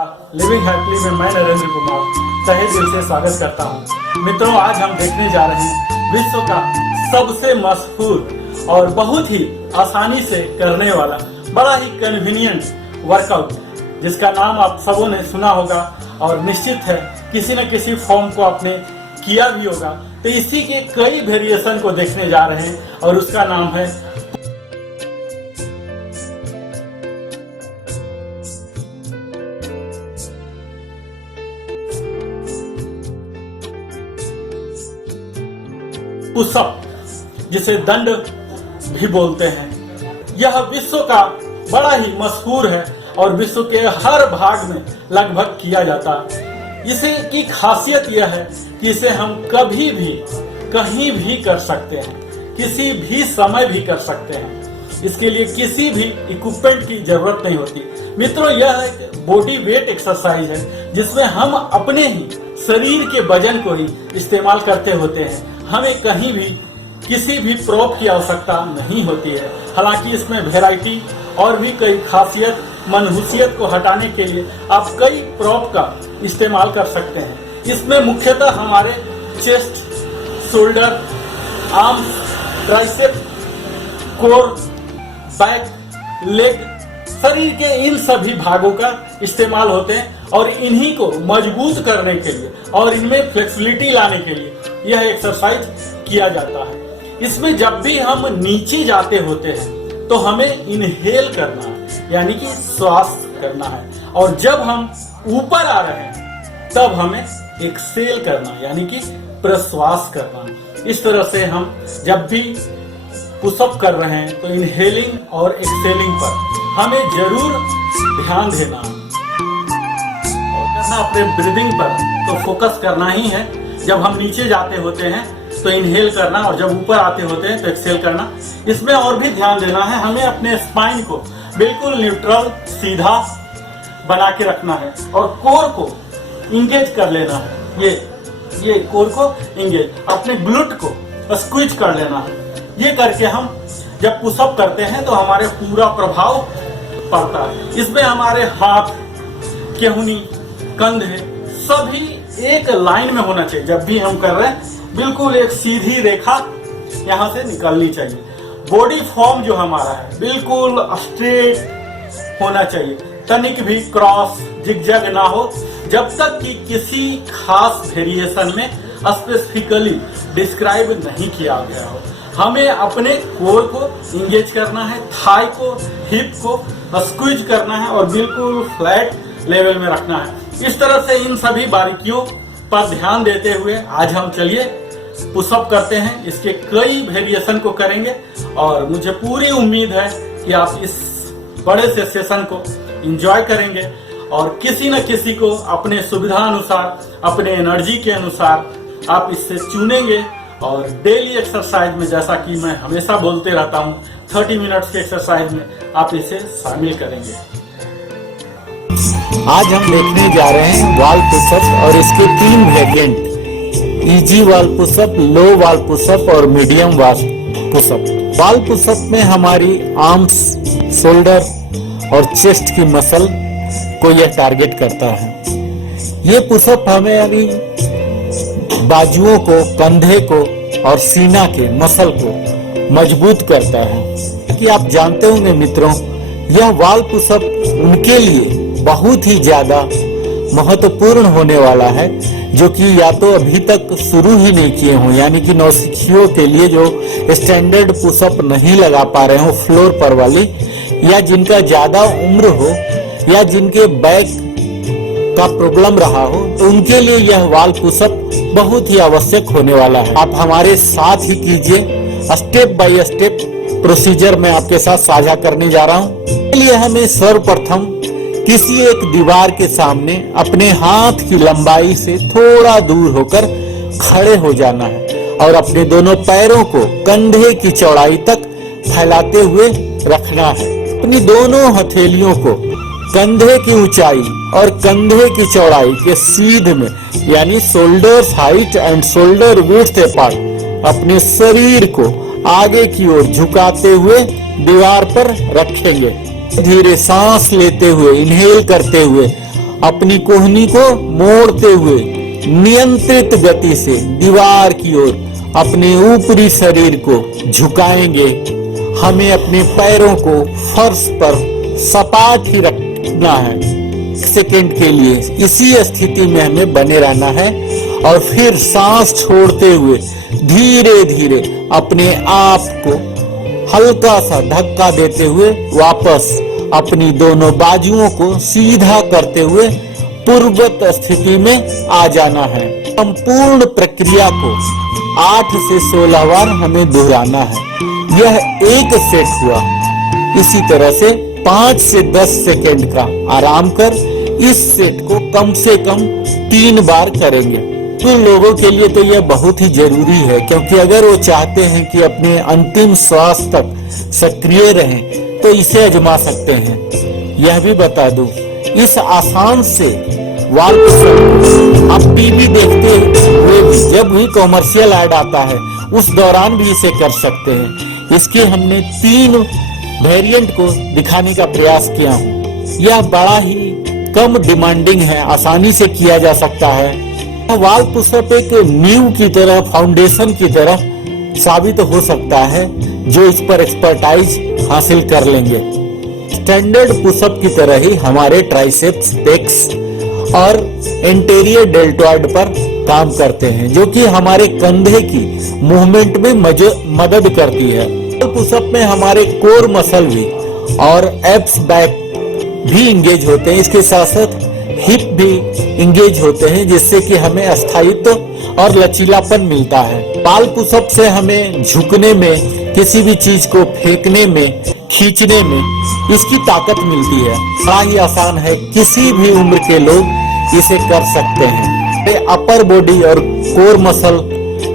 Living happily में मैं नरेंद्र कुमार तहे दिल से स्वागत करता हूं। मित्रों, आज हम देखने जा रहे हैं विश्व का सबसे मशहूर और बहुत ही आसानी से करने वाला बड़ा ही कन्वीनियंट वर्कआउट, जिसका नाम आप सबों ने सुना होगा और निश्चित है किसी न किसी फॉर्म को आपने किया भी होगा। तो इसी के कई वेरिएशन को देखने जा रहे हैं और उसका नाम है पुशअप, जिसे दंड भी बोलते हैं। यह विश्व का बड़ा ही मशहूर है और विश्व के हर भाग में लगभग किया जाता है। इसे की खासियत यह है कि इसे हम कभी भी कहीं भी कर सकते हैं, किसी भी समय भी कर सकते हैं। इसके लिए किसी भी इक्विपमेंट की जरूरत नहीं होती। मित्रों, यह एक बॉडी वेट एक्सरसाइज है जिसमें हम अपने ही शरीर के वजन को ही इस्तेमाल करते होते हैं। हमें कहीं भी किसी भी प्रॉप की आवश्यकता नहीं होती है। हालांकि इसमें वैरायटी और भी कई खासियत मनहूसियत को हटाने के लिए आप कई प्रॉप का इस्तेमाल कर सकते हैं। इसमें मुख्यतः हमारे chest, shoulder, arms, tricep, core, back, leg, शरीर के इन सभी भागों का इस्तेमाल होते हैं और इन्हीं को मजबूत करने के लिए और इनमें फ्लेक्सिबिलिटी लाने के लिए यह एक्सरसाइज किया जाता है। इसमें जब भी हम नीचे जाते होते हैं तो हमें इनहेल करना है, यानी कि श्वास करना है, और जब हम ऊपर आ रहे हैं तब हमें एक्सेल करना है, यानी कि प्रश्वास करना है। इस तरह से हम जब भी पुशअप कर रहे हैं तो इनहेलिंग और एक्सेलिंग पर हमें जरूर ध्यान देना और करना अपने ब्रीदिंग पर तो फोकस करना ही है। जब हम नीचे जाते होते हैं तो इनहेल करना और जब ऊपर आते होते हैं तो एक्सेल करना। इसमें और भी ध्यान देना है, हमें अपने स्पाइन को बिल्कुल न्यूट्रल सीधा बना के रखना है और कोर को इंगेज कर लेना है। ये कोर को इंगेज, अपने ग्लूट को स्क्वीज कर लेना है। ये करके हम जब पुशअप करते हैं तो हमारे पूरा प्रभाव पड़ता है। इसमें हमारे हाथ, केहूनी, कंधे सभी एक लाइन में होना चाहिए। जब भी हम कर रहे हैं बिल्कुल एक सीधी रेखा यहाँ से निकलनी चाहिए। बॉडी फॉर्म जो हमारा है बिल्कुल स्ट्रेट होना चाहिए, तनिक भी क्रॉस जिगजैग ना हो। जब तक कि किसी खास वेरिएशन में स्पेसिफिकली डिस्क्राइब नहीं किया गया हो, हमें अपने कोर को इंगेज करना है, थाई को, हिप को स्क्वीज करना है और बिल्कुल फ्लैट लेवल में रखना है। इस तरह से इन सभी बारीकियों पर ध्यान देते हुए आज हम चलिए पुशअप करते हैं। इसके कई वेरिएशन को करेंगे और मुझे पूरी उम्मीद है कि आप इस बड़े से सेशन को एंजॉय करेंगे और किसी न किसी को अपने सुविधा अनुसार, अपने एनर्जी के अनुसार आप इससे चुनेंगे। और डेली एक्सरसाइज में, जैसा कि मैं हमेशा बोलते रहता हूं, 30 मिनट्स के एक्सरसाइज में आप इसे शामिल करेंगे। आज हम देखने जा रहे हैं वॉल पुशअप और इसके 3 variant, easy wall pushup, low wall pushup और medium wall pushup. Wall pushup में हमारी आर्म्स, शोल्डर और चेस्ट की मसल को यह टारगेट करता है। ये पुशअप हमें यानी बाजुओं को, कंधे को और सीना के मसल को मजबूत करता है। कि आप जानते होंगे मित्रों, यह वॉल पुशअप उनके लिए बहुत ही ज्यादा महत्वपूर्ण होने वाला है जो कि या तो अभी तक शुरू ही नहीं किए हों, यानी कि नौसिखियों के लिए जो स्टैंडर्ड पुशअप नहीं लगा पा रहे हो फ्लोर पर वाली, या जिनका ज्यादा उम्र हो या जिनके बैक का प्रॉब्लम रहा हो, तो उनके लिए यह वॉल पुशअप बहुत ही आवश्यक होने वाला है। आप हमारे साथ ही कीजिए, स्टेप बाय स्टेप प्रोसीजर मैं आपके साथ साझा करने जा रहा हूँ। इसके लिए हमें सर्वप्रथम किसी एक दीवार के सामने अपने हाथ की लंबाई से थोड़ा दूर होकर खड़े हो जाना है और अपने दोनों पैरों को कंधे की चौड़ाई तक फैलाते हुए रखना है। अपनी दोनों हथेलियों को कंधे की ऊंचाई और कंधे की चौड़ाई के सीध में, यानी shoulder height and shoulder width apart, अपने शरीर को आगे की ओर झुकाते हुए दीवार पर रखेंगे। धीरे सांस लेते हुए, इनहेल करते हुए अपनी कोहनी को मोड़ते हुए नियंत्रित गति से दीवार की ओर अपने ऊपरी शरीर को झुकाएंगे। हमें अपने पैरों को फर्श पर सपाट ही रखना है। 1 सेकंड के लिए इसी स्थिति में हमें बने रहना है और फिर सांस छोड़ते हुए धीरे धीरे अपने आप को हल्का सा धक्का देते हुए वापस अपनी दोनों बाजुओं को सीधा करते हुए पूर्ववत स्थिति में आ जाना है। संपूर्ण प्रक्रिया को 8 से 16 बार हमें दोहराना है। यह एक सेट हुआ। इसी तरह से 5 से 10 सेकंड का आराम कर इस सेट को कम से कम 3 बार करेंगे। तो लोगों के लिए तो यह बहुत ही जरूरी है, क्योंकि अगर वो चाहते हैं कि अपने अंतिम श्वास तक सक्रिय रहें तो इसे आजमा सकते हैं। यह भी बता दूं, इस आसान से वाल पुशअप आप टीवी देखते हुए भी जब भी कॉमर्शियल ऐड आता है उस दौरान भी इसे कर सकते हैं। इसके हमने 3 वेरिएंट को दिखाने का प्रयास किया हूँ। यह बड़ा ही कम डिमांडिंग है, आसानी से किया जा सकता है। वाल पुशअप एक नींव की तरह, फाउंडेशन की तरह साबित हो सकता है जो इस पर एक्सपर्टाइज हासिल कर लेंगे। स्टैंडर्ड पुशअप की तरह ही हमारे ट्राइसेप्स, पेक्स और एंटीरियर डेल्टॉइड पर काम करते हैं, जो कि हमारे कंधे की मूवमेंट में मदद करती है। पुशअप में हमारे कोर मसल भी और एब्स, बैक भी इंगेज होते हैं। इसके साथ साथ हिप भी इंगेज होते हैं, जिससे कि हमें स्थायित्व और लचीलापन मिलता है। वाल पुशअप से हमें झुकने में, किसी भी चीज को फेंकने में, खींचने में इसकी ताकत मिलती है। बड़ा ही आसान है, किसी भी उम्र के लोग इसे कर सकते हैं। ये अपर बॉडी और कोर मसल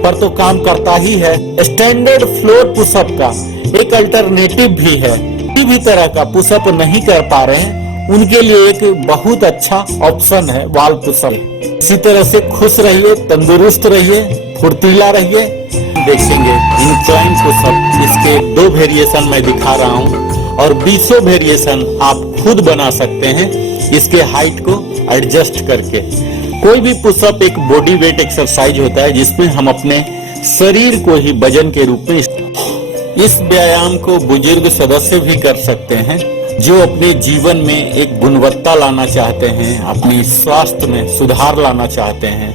पर तो काम करता ही है। स्टैंडर्ड फ्लोर पुशअप का एक अल्टरनेटिव भी है। किसी भी तरह का पुशअप नहीं कर पा रहे हैं उनके लिए एक बहुत अच्छा ऑप्शन है वाल पुशअप। इसी तरह से खुश रहिए, तंदुरुस्त रहिए, फुर्तीला रहिए। देखेंगे इंक्लाइन पुशअप, इसके 2 वेरिएशन मैं दिखा रहा हूँ और 20 वेरिएशन आप खुद बना सकते हैं इसके हाइट को एडजस्ट करके। कोई भी पुशअप एक बॉडी वेट एक्सरसाइज होता है जिसमें हम अपने शरीर को ही वजन के रूप में, इस व्यायाम को बुजुर्ग सदस्य भी कर सकते हैं जो अपने जीवन में एक गुणवत्ता लाना चाहते हैं, अपनी स्वास्थ्य में सुधार लाना चाहते हैं,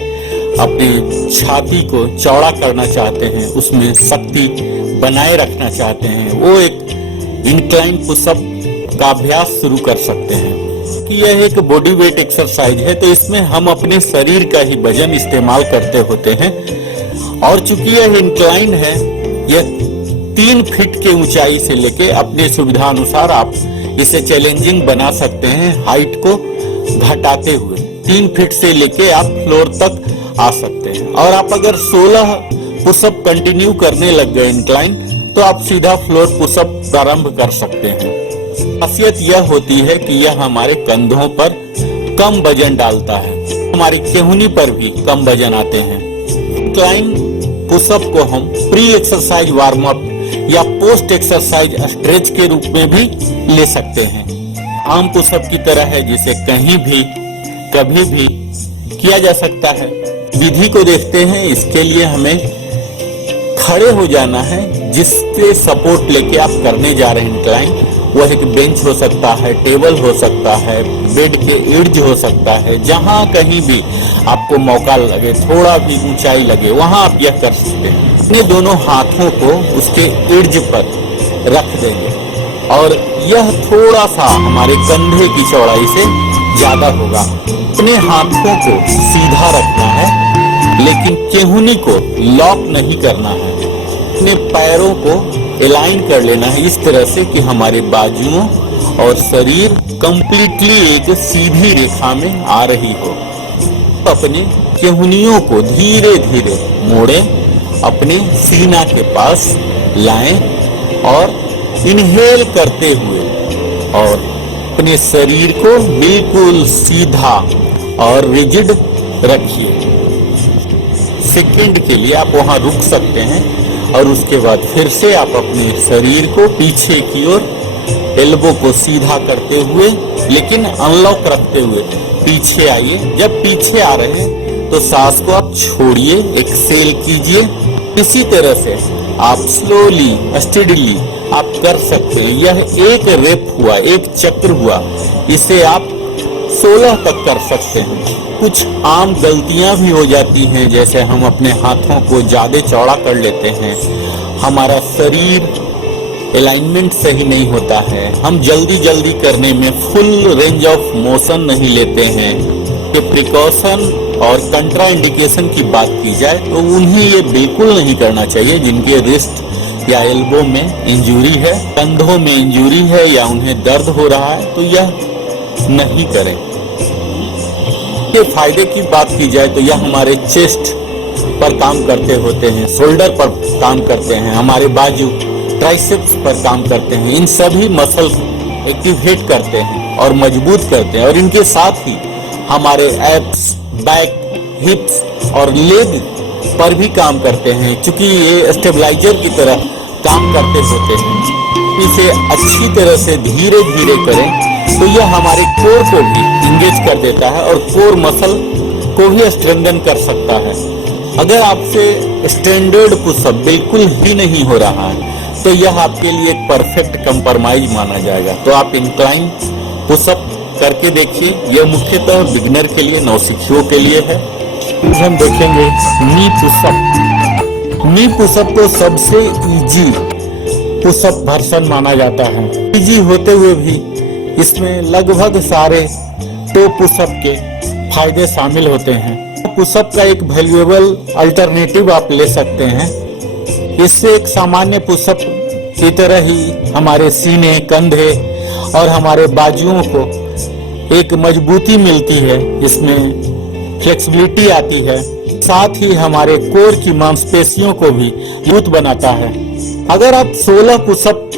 अपनी छाती को चौड़ा करना चाहते हैं, उसमें शक्ति बनाए रखना चाहते हैं। वो एक इंक्लाइन पुशअप का अभ्यास शुरू कर सकते हैं। कि यह एक बॉडी वेट एक्सरसाइज है तो इसमें हम अपने शरीर का ही वजन इस्तेमाल करते होते हैं। और चूंकि यह इंक्लाइन है, यह 3 फीट के ऊंचाई से लेके अपने सुविधा अनुसार आप इसे चैलेंजिंग बना सकते हैं। हाइट को घटाते हुए 3 फीट से लेके आप फ्लोर तक आ सकते हैं। और आप अगर 16 पुशअप कंटिन्यू करने लग गए इंक्लाइन, तो आप सीधा फ्लोर पुशअप प्रारंभ कर सकते हैं। खासियत यह होती है कि यह हमारे कंधों पर कम वजन डालता है, हमारी केहूनी पर भी कम वजन आते हैं। इंक्लाइन पुशअप को हम प्री एक्सरसाइज वार्म अप या पोस्ट एक्सरसाइज स्ट्रेच के रूप में भी ले सकते हैं। आम पुशअप की तरह है जिसे कहीं भी कभी भी किया जा सकता है। विधि को देखते हैं। इसके लिए हमें खड़े हो जाना है, जिसके सपोर्ट लेके आप करने जा रहे हैं इंक्लाइन। वह एक बेंच हो सकता है, टेबल हो सकता है, बेड के इर्ज हो सकता है। जहां कहीं भी आपको मौका लगे, थोड़ा भी ऊंचाई लगे, वहां आप यह कर सकते हैं। अपने दोनों हाथों को उसके इर्ज पर रख देंगे और यह थोड़ा सा हमारे कंधे की चौड़ाई से ज्यादा होगा। अपने हाथों को सीधा रखना है, लेकिन केहूनी को लॉक नहीं करना है। अपने पैरों को अलाइन कर लेना है इस तरह से कि हमारे बाजुओं और शरीर कंप्लीटली एक सीधी रेखा में आ रही हो। अपने केहूनियों को धीरे धीरे मोड़ें, अपने सीना के पास लाएं और इनहेल करते हुए और अपने शरीर को बिल्कुल सीधा और रिजिड रखिए। सेकंड के लिए आप वहां रुक सकते हैं और उसके बाद फिर से आप अपने शरीर को पीछे की ओर, एल्बो को सीधा करते हुए लेकिन अनलॉक रखते हुए पीछे आइए। जब पीछे आ रहे हैं तो सांस को आप छोड़िए, एक्सेल कीजिए। इसी तरह से आप स्लोली स्टेडीली आप कर सकते हैं। यह एक रेप हुआ, एक चक्र हुआ, इसे आप 16 तक कर सकते हैं। कुछ आम गलतियां भी हो जाती हैं, जैसे हम अपने हाथों को ज्यादा चौड़ा कर लेते हैं, हमारा शरीर अलाइनमेंट सही नहीं होता है, हम जल्दी जल्दी करने में फुल रेंज ऑफ मोशन नहीं लेते हैं। कि प्रिकॉशन और कंट्रा इंडिकेशन की बात की जाए तो उन्हें ये बिल्कुल नहीं करना चाहिए जिनके रिस्ट या एल्बो में इंजरी है, कंधों में इंजरी है या उन्हें दर्द हो रहा है, तो यह नहीं करें। के फायदे की बात की जाए तो यह हमारे चेस्ट पर काम करते होते हैं, शोल्डर पर काम करते हैं, हमारे बाजू ट्राइसेप्स पर काम करते हैं। इन सभी मसल्स एक्टिवेट करते हैं और मजबूत करते हैं, और इनके साथ ही हमारे एब्स, बैक, हिप्स और लेग पर भी काम करते हैं, क्योंकि ये स्टेबलाइजर की तरह काम करते होते हैं। इसे अच्छी तरह से धीरे धीरे करें तो यह हमारे कोर को भी इंगेज कर देता है और कोर मसल को भी स्ट्रेंथन कर सकता है। अगर आपसे स्टैंडर्ड पुशअप बिल्कुल ही नहीं हो रहा है तो यह आपके लिए एक परफेक्ट कंप्रोमाइज माना जाएगा। तो आप इंक्लाइन पुशअप करके देखिए। यह मुख्यतः बिगिनर के लिए, नौसिखियों के लिए है। हम देखेंगे नी पुशअप। नी पुशअप को सबसे इजी पुशअप वर्जन माना जाता है। इजी होते हुए भी इसमें लगभग सारे टो पुशअप के फायदे शामिल होते हैं। पुशअप का एक वैल्यूएबल अल्टरनेटिव आप ले सकते हैं। इससे एक सामान्य पुशअप की तरह ही हमारे सीने, कंधे और हमारे बाजुओं को एक मजबूती मिलती है, इसमें फ्लेक्सिबिलिटी आती है, साथ ही हमारे कोर की मांसपेशियों को भी मजबूत बनाता है। अगर आप 16 पुशअप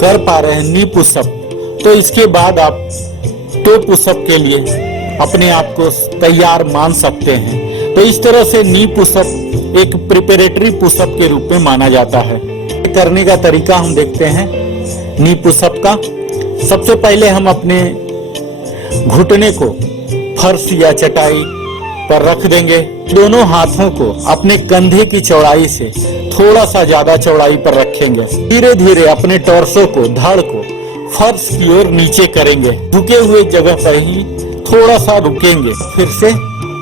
कर पा रहे हैं नी पुशअप, तो इसके बाद आप टो पुशअप के लिए अपने आप को तैयार मान सकते हैं। तो इस तरह से नी पुशअप एक प्रिपरेटरी पुशअप के रूप में माना जाता है। करने का तरीका हम देखते हैं नी पुशअप का। सबसे पहले हम अपने घुटने को फर्श या चटाई पर रख देंगे। दोनों हाथों को अपने कंधे की चौड़ाई से थोड़ा सा ज्यादा चौड़ाई पर रखेंगे। धीरे धीरे अपने टॉर्सो को, धड़ को फर्श की ओर नीचे करेंगे। झुके हुए जगह पर ही थोड़ा सा रुकेंगे, फिर से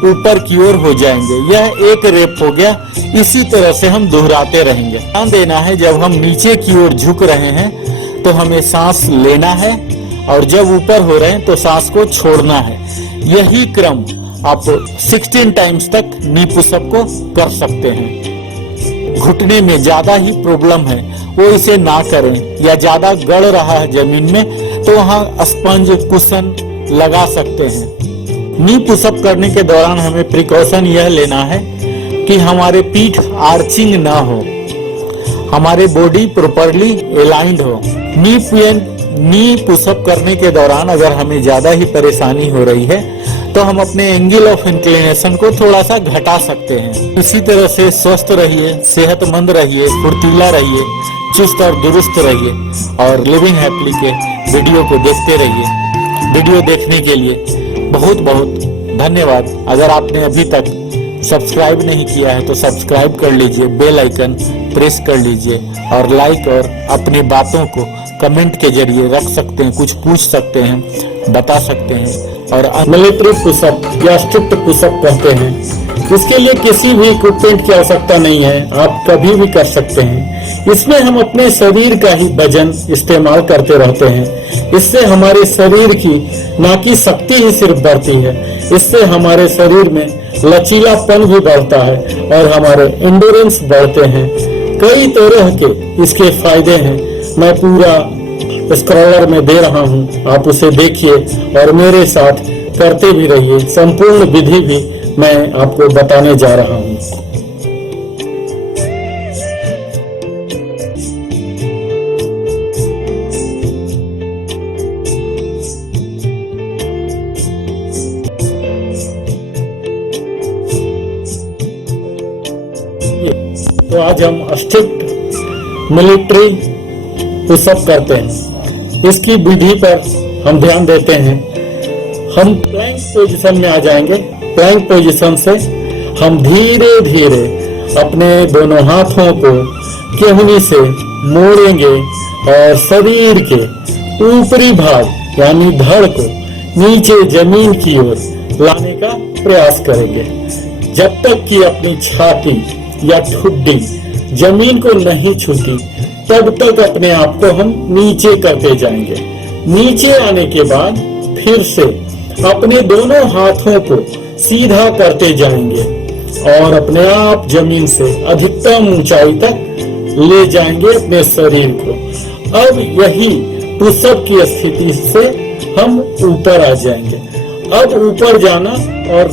ऊपर की ओर हो जाएंगे। यह एक रेप हो गया। इसी तरह से हम दोहराते रहेंगे। ध्यान देना है, जब हम नीचे की ओर झुक रहे हैं तो हमें सांस लेना है, और जब ऊपर हो रहे हैं तो सांस को छोड़ना है। यही क्रम आप 16 टाइम्स तक नी पुशअप को कर सकते हैं। घुटने में ज्यादा ही प्रॉब्लम है वो इसे ना करें, या ज्यादा गड़ रहा है जमीन में तो वहाँ स्पंज, कुशन लगा सकते हैं। नी पुशअप करने के दौरान हमें प्रिकॉशन यह लेना है कि हमारे पीठ आर्चिंग ना हो, हमारे बॉडी प्रॉपरली अलाइंड हो। नी पुशअप करने के दौरान अगर हमें ज्यादा ही परेशानी हो रही है तो हम अपने एंगल ऑफ इंक्लिनेशन को थोड़ा सा घटा सकते हैं। इसी तरह से स्वस्थ रहिए, सेहतमंद रहिए, फुर्तीला रहिए, चुस्त और दुरुस्त रहिए, और लिविंग हैप्पीली के वीडियो को देखते रहिए। वीडियो देखने के लिए बहुत बहुत धन्यवाद। अगर आपने अभी तक सब्सक्राइब नहीं किया है तो सब्सक्राइब कर लीजिए, बेल आइकन प्रेस कर लीजिए, और लाइक और अपनी बातों को कमेंट के जरिए रख सकते हैं, कुछ पूछ सकते हैं, बता सकते हैं। और मिलिट्री पुशअप या स्ट्रिक्ट पुशअप कहते हैं। इसके लिए किसी भी इक्विपमेंट की आवश्यकता नहीं है, आप कभी भी कर सकते हैं। इसमें हम अपने शरीर का ही वजन इस्तेमाल करते रहते हैं। इससे हमारे शरीर की ना कि शक्ति ही सिर्फ बढ़ती है, इससे हमारे शरीर में लचीलापन भी बढ़ता है और हमारे एंडोरेंस बढ़ते हैं। कई तरह के इसके फायदे हैं। मैं पूरा स्क्रॉलर में दे रहा हूं, आप उसे देखिए और मेरे साथ करते भी रहिए। संपूर्ण विधि भी मैं आपको बताने जा रहा हूं। तो आज हम स्ट्रिक्ट मिलिट्री पुशअप करते हैं। इसकी विधि पर हम ध्यान देते हैं। हम प्लैंक प्लैंक पोजीशन में आ जाएंगे। प्लैंक पोजीशन से हम धीरे धीरे अपने दोनों हाथों को केहनी से मोड़ेंगे और शरीर के ऊपरी भाग यानी धड़ को नीचे जमीन की ओर लाने का प्रयास करेंगे। जब तक कि अपनी छाती या ठुड्डी जमीन को नहीं छूती तब तक अपने आप को हम नीचे करते जाएंगे। नीचे आने के बाद फिर से अपने दोनों हाथों को सीधा करते जाएंगे और अपने आप जमीन से अधिकतम ऊंचाई तक ले जाएंगे अपने शरीर को। अब यही पुशअप की स्थिति से हम ऊपर आ जाएंगे। अब ऊपर जाना और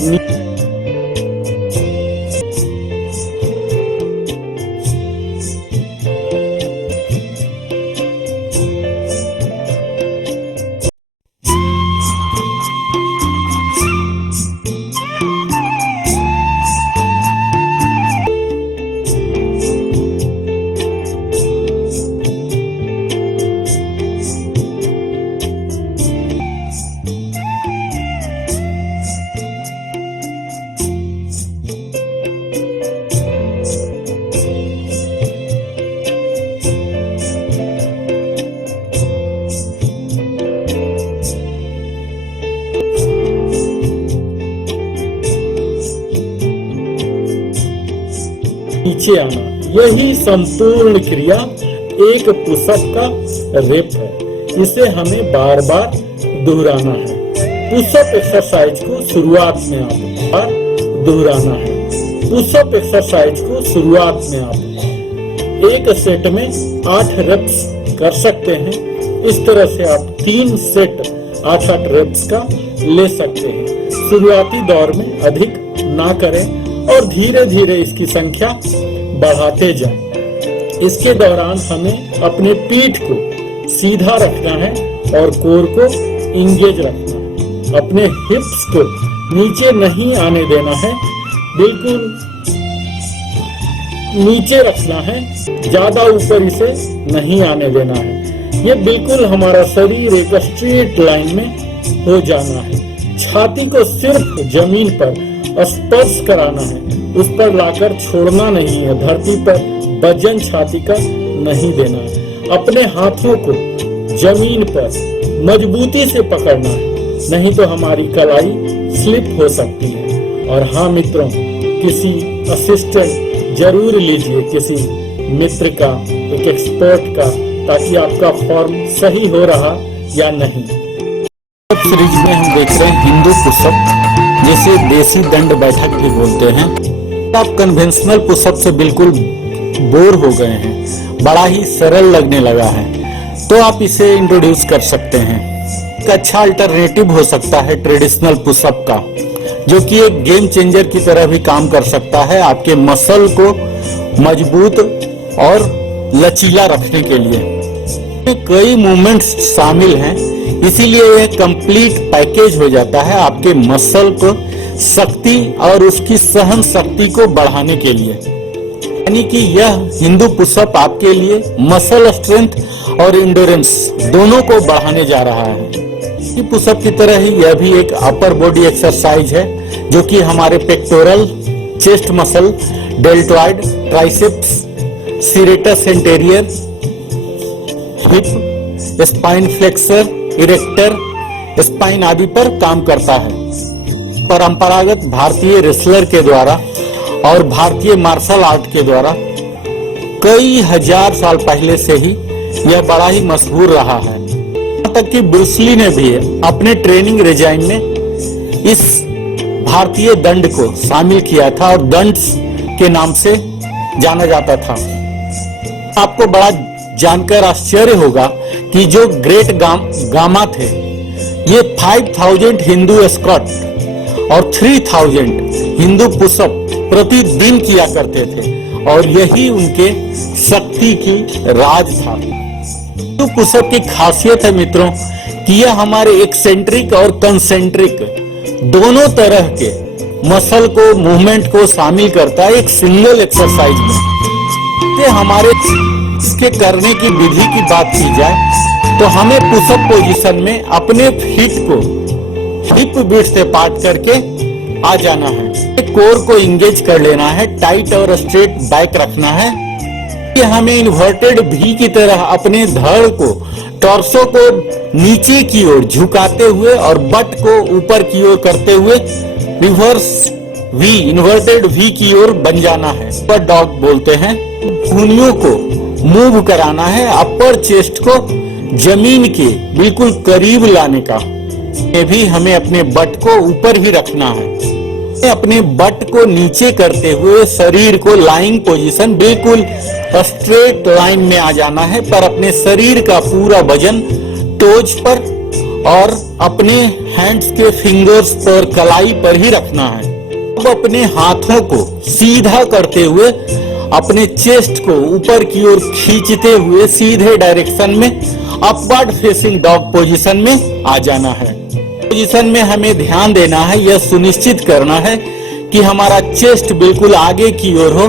नीचे आना, यही संपूर्ण क्रिया एक पुशअप का रेप है। इसे हमें बार बार दोहराना है। पुशअप एक्सरसाइज को शुरुआत में आप बार दोहराना है। पुशअप एक्सरसाइज को शुरुआत में आप एक सेट में 8 रेप्स कर सकते हैं। इस तरह से आप 3 सेट 8-8 रेप्स का ले सकते हैं। शुरुआती दौर में अधिक ना करें और धीरे धीरे इसकी संख्या बढ़ाते जाएं। इसके दौरान हमें अपने पीठ को सीधा रखना है और कोर को इंगेज रखना है। अपने हिप्स को नीचे नहीं आने देना है, बिल्कुल नीचे रखना है, ज्यादा ऊपर इसे नहीं आने देना है। ये बिल्कुल हमारा शरीर एक स्ट्रेट लाइन में हो जाना है। छाती को सिर्फ जमीन पर स्पर्श कराना है, उस पर लाकर छोड़ना नहीं है। धरती पर वजन छाती का नहीं देना है। अपने हाथों को जमीन पर मजबूती से पकड़ना है, नहीं तो हमारी कलाई स्लिप हो सकती है। और हाँ मित्रों, किसी असिस्टेंट जरूर लीजिए, किसी मित्र का, एक एक्सपर्ट का, ताकि आपका फॉर्म सही हो रहा या नहीं। सीरीज में हम देख रहे हैं हिंदू पुशअप, जिसे देसी दंड बैठक भी बोलते हैं। आप कन्वेंशनल पुशअप से बिल्कुल बोर हो गए हैं, बड़ा ही सरल लगने लगा है, तो आप इसे इंट्रोड्यूस कर सकते हैं। एक अच्छा अल्टरनेटिव हो सकता है ट्रेडिशनल पुशअप का, जो कि एक गेम चेंजर की तरह भी काम कर सकता है आपके मसल को मजबूत और लचीला रखने के लिए। कई मूवमेंट्स शामिल हैं, इसीलिए यह कंप्लीट पैकेज हो जाता है आपके मसल को शक्ति और उसकी सहन शक्ति को बढ़ाने के लिए। यानी कि यह हिंदू पुशअप आपके लिए मसल स्ट्रेंथ और एंड्योरेंस दोनों को बढ़ाने जा रहा है। इसी पुशअप की तरह ही यह भी एक अपर बॉडी एक्सरसाइज है, जो कि हमारे pectoral, chest muscle, deltoid, triceps, serratus anterior, hip, spine flexor, erector, spine आदि पर काम करता है। परंपरागत भारतीय रेसलर के द्वारा और भारतीय मार्शल आर्ट के द्वारा कई हजार साल पहले से ही यह बड़ा ही मशहूर रहा है। यहाँ तक कि ब्रूस ली ने भी अपने ट्रेनिंग रेजाइम में इस भारतीय दंड को शामिल किया था और दंड के नाम से जाना जाता था। आपको बड़ा जानकर आश्चर्य होगा कि जो ग्रेट गामा थे, ये 5000 हिंदू स्क्वाट और 3000 हिंदू पुशअप प्रतिदिन किया करते थे, और यही उनके शक्ति की राज था। हिंदू पुशअप की खासियत है मित्रों कि यह हमारे एक्सेंट्रिक और कंसेंट्रिक दोनों तरह के मसल को, मूवमेंट को शामिल करता है एक सिंगल एक्सरसाइज में। ये हमारे इसके करने की विधि की बात की जाए तो हमें पुशअप पोजीशन में अपने फीट को हिप बीट से पार्ट करके आ जाना है। कोर को इंगेज कर लेना है, टाइट और स्ट्रेट बैक रखना है। ये हमें इन्वर्टेड भी की तरह अपने धड़ को, टॉर्सो को नीचे की ओर झुकाते हुए और बट को ऊपर की ओर करते हुए रिवर्स वी, इन्वर्टेड वी की ओर बन जाना है। अपर डॉग बोलते हैं। कूनियों को मूव कराना है, अपर चेस्ट को जमीन के बिल्कुल करीब लाने का। ये भी हमें अपने बट को ऊपर ही रखना है। अपने बट को नीचे करते हुए शरीर को लाइंग पोजीशन, बिल्कुल स्ट्रेट लाइन में आ जाना है, पर अपने शरीर का पूरा वजन टोज पर और अपने हैंड्स के फिंगर्स पर, कलाई पर ही रखना है। अब अपने हाथों को सीधा करते हुए अपने चेस्ट को ऊपर की ओर खींचते हुए सीधे डायरेक्शन में अपवर्ड फेसिंग डॉग पोजीशन में आ जाना है। पोजीशन में हमें ध्यान देना है, यह सुनिश्चित करना है कि हमारा चेस्ट बिल्कुल आगे की ओर हो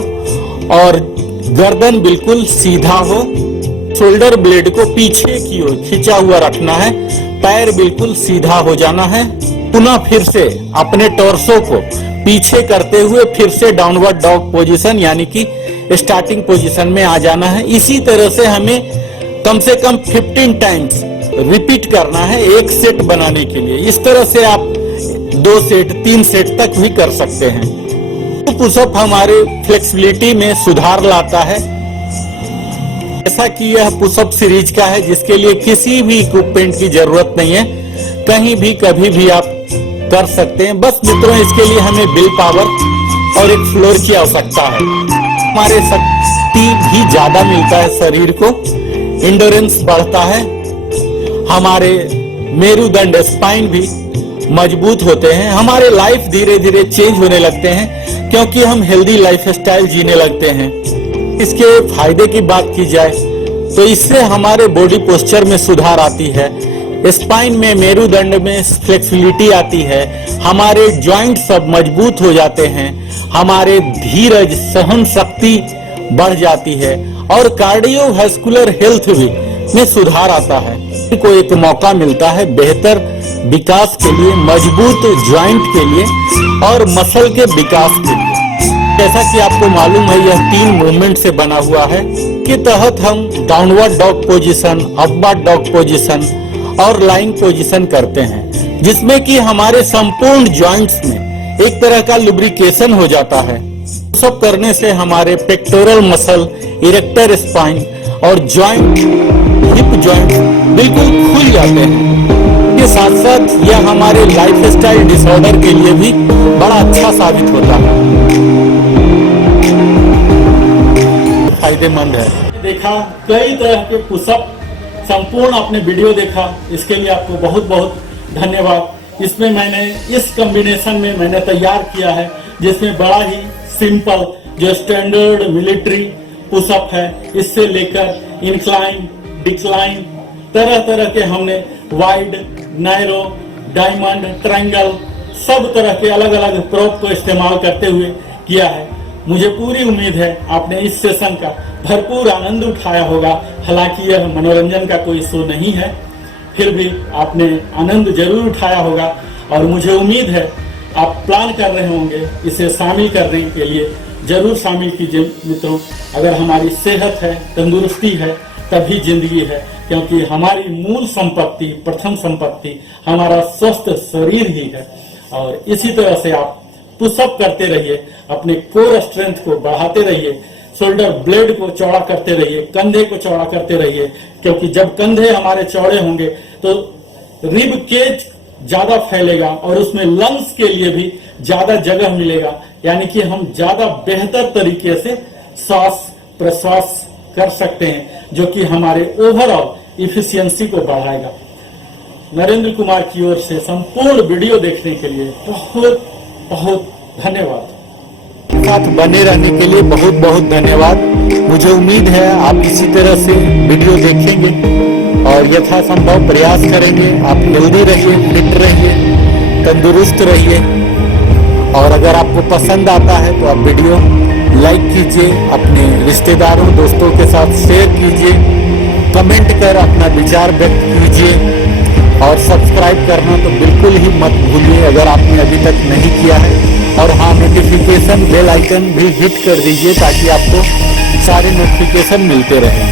और गर्दन बिल्कुल सीधा हो। शोल्डर ब्लेड को पीछे की ओर खींचा हुआ रखना है, पैर बिल्कुल सीधा हो जाना है। पुनः फिर से अपने टॉर्सो को पीछे करते हुए फिर से डाउनवर्ड डॉग पोजीशन यानी कि स्टार्टिंग पोजीशन में आ जाना है। इसी तरह से हमें कम से कम 15 टाइम्स रिपीट करना है एक सेट बनाने के लिए। इस तरह से आप 2 सेट 3 सेट तक भी कर सकते हैं। पुशअप हमारे फ्लेक्सिबिलिटी में सुधार लाता है। जैसा कि यह पुशअप सीरीज का है जिसके लिए किसी भी इक्विपमेंट की जरूरत नहीं है, कहीं भी कभी भी आप कर सकते हैं। बस मित्रों, इसके लिए हमें विल पावर और एक फ्लोर की आवश्यकता है। हमारे शक्ति भी ज्यादा मिलता है, शरीर को इंडोरेंस बढ़ता है, हमारे मेरुदंड स्पाइन भी मजबूत होते हैं, हमारे लाइफ धीरे धीरे चेंज होने लगते हैं क्योंकि हम हेल्दी लाइफ स्टाइल जीने लगते हैं। इसके फायदे की बात की जाए तो इससे हमारे बॉडी पोस्चर में सुधार आती है, स्पाइन में, मेरुदंड में फ्लेक्सिबिलिटी आती है, हमारे जॉइंट सब मजबूत हो जाते हैं, हमारे धीरज सहन शक्ति बढ़ जाती है और कार्डियोवैस्कुलर हेल्थ भी में सुधार आता है। को एक मौका मिलता है बेहतर विकास के लिए, मजबूत जॉइंट के लिए और मसल के विकास के लिए। जैसा कि आपको मालूम है यह 3 मूवमेंट से बना हुआ है के तहत हम downward dog position, upward dog position और लाइन पोजीशन करते हैं, जिसमें कि हमारे संपूर्ण जॉइंट्स में एक तरह का लुब्रिकेशन हो जाता है। सब करने से हमारे पेक्टोरल मसल, इरेक्टर स्पाइन और जॉइंट, हिप जॉइंट बिल्कुल खुल जाते हैं। के साथ साथ यह हमारे लाइफ स्टाइल डिसऑर्डर के लिए भी बड़ा अच्छा साबित होता है, फायदेमंद है। देखा कई तरह के पुशअप, संपूर्ण आपने वीडियो देखा, इसके लिए आपको बहुत बहुत धन्यवाद। इसमें मैंने इस कॉम्बिनेशन में मैंने तैयार किया है जिसमें बड़ा ही सिंपल जो स्टैंडर्ड मिलिट्री पुशअप है, इससे लेकर इंक्लाइन, डिक्लाइन, तरह तरह के हमने वाइड, नैरो, डायमंड, ट्रायंगल, सब तरह के अलग अलग प्रोप को इस्तेमाल करते हुए किया है। मुझे पूरी उम्मीद है आपने इस सेशन का भरपूर आनंद उठाया होगा। हालांकि यह मनोरंजन का कोई शो नहीं है, फिर भी आपने आनंद जरूर उठाया होगा और मुझे उम्मीद है आप प्लान कर रहे होंगे इसे शामिल करने के लिए। जरूर शामिल कीजिए मित्रों। अगर हमारी सेहत है, तंदुरुस्ती है, तभी जिंदगी है, क्योंकि हमारी मूल संपत्ति, प्रथम संपत्ति हमारा स्वस्थ शरीर ही है। और इसी तरह से आप पुशअप करते रहिए, अपने कोर स्ट्रेंथ को बढ़ाते रहिए, शोल्डर ब्लेड को चौड़ा करते रहिए, कंधे को चौड़ा करते रहिए, क्योंकि जब कंधे हमारे चौड़े होंगे तो रिब केज ज्यादा फैलेगा और उसमें लंग्स के लिए भी ज्यादा जगह मिलेगा, यानी कि हम ज्यादा बेहतर तरीके से श्वास प्रश्वास कर सकते हैं, जो कि हमारे ओवरऑल इफिशियंसी को बढ़ाएगा। नरेंद्र कुमार की ओर से संपूर्ण वीडियो देखने के लिए बहुत बहुत धन्यवाद। साथ बने रहने के लिए बहुत बहुत धन्यवाद। मुझे उम्मीद है आप इसी तरह से वीडियो देखेंगे और यथासंभव प्रयास करेंगे। आप हेल्दी रहिए, फिट रहिए, तंदुरुस्त रहिए और अगर आपको पसंद आता है तो आप वीडियो लाइक कीजिए, अपने रिश्तेदारों दोस्तों के साथ शेयर कीजिए, कमेंट कर अपना विचार व्यक्त कीजिए और सब्सक्राइब करना तो बिल्कुल ही मत भूलिए अगर आपने अभी तक नहीं किया है। और हाँ, नोटिफिकेशन बेल आइकन भी हिट कर दीजिए ताकि आपको सारे नोटिफिकेशन मिलते रहें।